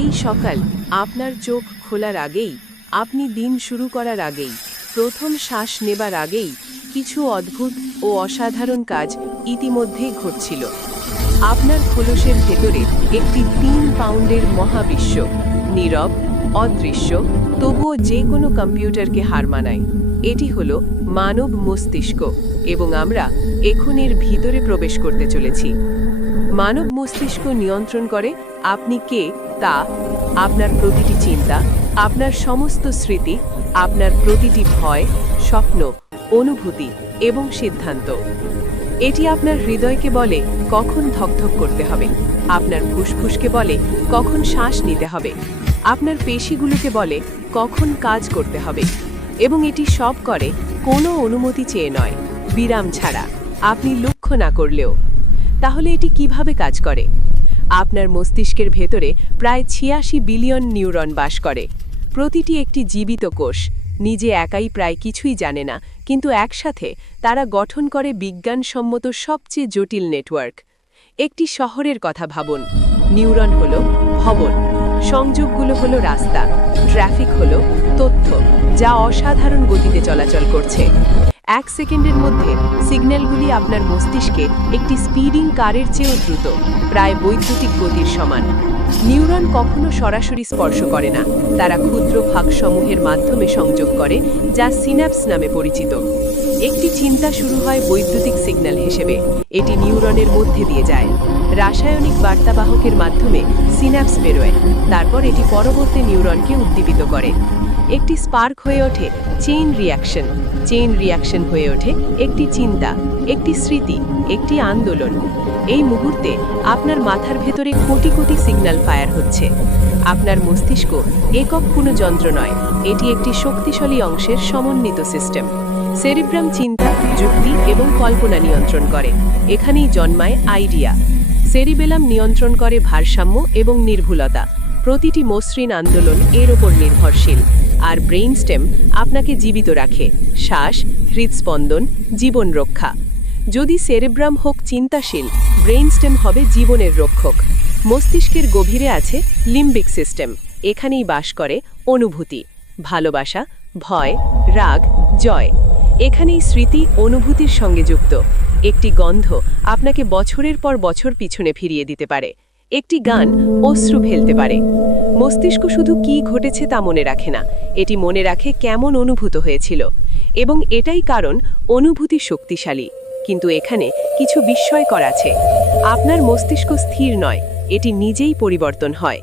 এই সকাল আপনার চোখ খোলার আগেই, আপনি দিন শুরু করার আগেই, প্রথম শ্বাস নেবার আগেই কিছু অদ্ভুত ও অসাধারণ কাজ ইতিমধ্যেই ঘটছিল। আপনার খোলসের ভেতরে একটি ৩ পাউন্ডের মহাবিশ্ব, নীরব, অদৃশ্য, তবুও যে কোনো কম্পিউটারকে হার মানায়। এটি হলো মানব মস্তিষ্ক, এবং আমরা এখন এর ভিতরে প্রবেশ করতে চলেছি। মানব মস্তিষ্ক নিয়ন্ত্রণ করে আপনি কে তা, আপনার প্রতিটি চিন্তা, আপনার সমস্ত স্মৃতি, আপনার প্রতিটি ভয়, স্বপ্ন, অনুভূতি এবং সিদ্ধান্ত। এটি আপনার হৃদয়কে বলে কখন ধকধক করতে হবে, আপনার ফুসফুসকে বলে কখন শ্বাস নিতে হবে, আপনার পেশিগুলোকে বলে কখন কাজ করতে হবে। এবং এটি সব করে কোনো অনুমতি চেয়ে নয়, বিরাম ছাড়া, আপনি লক্ষ্য না করলেও। তাহলে এটি কিভাবে কাজ করে? আপনার মস্তিষ্কের ভেতরে প্রায় ৮৬ বিলিয়ন নিউরন বাস করে। প্রতিটি একটি জীবিত কোষ, নিজে একাই প্রায় কিছুই জানে না, কিন্তু একসাথে তারা গঠন করে বিজ্ঞানসম্মত সবচেয়ে জটিল নেটওয়ার্ক। একটি শহরের কথা ভাবুন। নিউরন হলো ভবন, সংযোগগুলো হলো রাস্তা, ট্রাফিক হলো তথ্য যা অসাধারণ গতিতে চলাচল করছে। ১ সেকেন্ডের মধ্যে সিগন্যালগুলি আপনার মস্তিষ্কে একটি স্পিডিং কারের চেয়েও দ্রুত, প্রায় বৈদ্যুতিক গতির সমান। নিউরন কখনো সরাসরি স্পর্শ করে না, তারা ক্ষুদ্র ভাগসমূহের মাধ্যমে সংযোগ করে, যা সিন্যাপস নামে পরিচিত। একটি চিন্তা শুরু হয় বৈদ্যুতিক সিগন্যাল হিসেবে, এটি নিউরনের মধ্যে দিয়ে যায়, রাসায়নিক বার্তাবাহকের মাধ্যমে সিন্যাপস বেরোয়, তারপর এটি পরবর্তী নিউরনকে উদ্দীপিত করে। একটি স্পার্ক হয়ে ওঠে চেইন রিয়াকশন, চেইন রিয়াকশন হয়ে ওঠে একটি চিন্তা, একটি স্মৃতি, একটি আন্দোলন। এই মুহূর্তে আপনার মাথার ভেতরে কোটি কোটি সিগন্যাল ফায়ার হচ্ছে। আপনার মস্তিষ্ক একক কোনো যন্ত্র নয়, এটি একটি শক্তিশালী অংশের সমন্বিত সিস্টেম। সেরিব্রাম চিন্তা, যুক্তি এবং কল্পনা নিয়ন্ত্রণ করে, এখানেই জন্মায় আইডিয়া। সেরিবেলাম নিয়ন্ত্রণ করে ভারসাম্য এবং নির্ভুলতা, প্রতিটি মসৃণ আন্দোলন এর ওপর নির্ভরশীল। আর ব্রেইনস্টেম আপনাকে জীবিত রাখে, শ্বাস, হৃদস্পন্দন, জীবন রক্ষা। যদি সেরিব্রাম হোক চিন্তাশীল, ব্রেইনস্টেম হবে জীবনের রক্ষক। মস্তিষ্কের গভীরে আছে লিম্বিক সিস্টেম, এখানেই বাস করে অনুভূতি, ভালোবাসা, ভয়, রাগ, জয়। এখানেই স্মৃতি অনুভূতির সঙ্গে যুক্ত। একটি গন্ধ আপনাকে বছরের পর বছর পিছনে ফিরিয়ে দিতে পারে, একটি গান অশ্রু ফেলতে পারে। মস্তিষ্ক শুধু কি ঘটেছে তা মনে রাখে না, এটি মনে রাখে কেমন অনুভূত হয়েছিল। এবং এটাই কারণ অনুভূতি শক্তিশালী। কিন্তু এখানে কিছু বিস্ময়কর আছে। আপনার মস্তিষ্ক স্থির নয়, এটি নিজেই পরিবর্তন হয়।